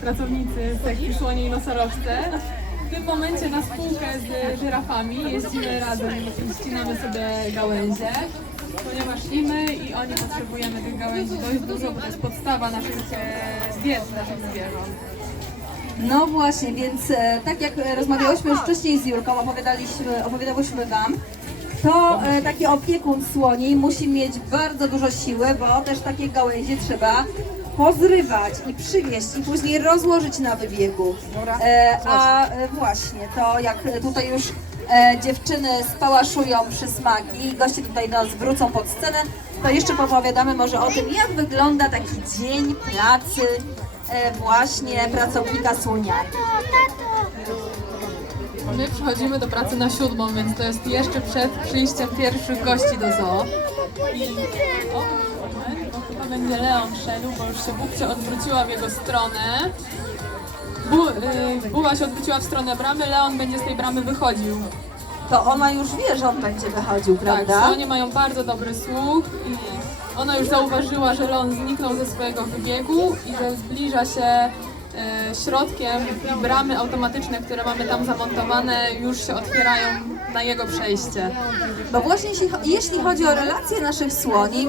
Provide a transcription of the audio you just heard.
pracownicy sekcji słonie i nosorożce. W tym momencie na spółkę z żyrafami jeździmy razem ścinamy sobie gałęzie, ponieważ i my i oni potrzebujemy tych gałęzi dość dużo, bo to jest podstawa naszych e, diet, naszych zwierząt. No właśnie, więc e, tak jak e, rozmawiałyśmy już wcześniej z Julką, opowiadaliśmy, opowiadałyśmy Wam, to e, taki opiekun słoni musi mieć bardzo dużo siły, bo też takie gałęzie trzeba pozrywać i przywieźć i później rozłożyć na wybiegu. E, a e, właśnie, to jak tutaj już e, dziewczyny spałaszują przysmaki i goście tutaj nas wrócą pod scenę, to jeszcze popowiadamy może o tym, jak wygląda taki dzień pracy e, właśnie pracownika słoniarki. My przychodzimy do pracy na siódmą, więc to jest jeszcze przed przyjściem pierwszych gości do zoo. I o, moment, będzie Leon szedł, bo już się Bubcia odwróciła w jego stronę. Bu, y, Buła się odwróciła w stronę bramy, Leon będzie z tej bramy wychodził. To ona już wie, że on będzie wychodził, Tak, prawda? słonie mają bardzo dobry słuch i ona już zauważyła, że Leon zniknął ze swojego wybiegu i że zbliża się e, środkiem i bramy automatyczne, które mamy tam zamontowane, już się otwierają na jego przejście. Bo właśnie jeśli, jeśli chodzi o relacje naszych słoni,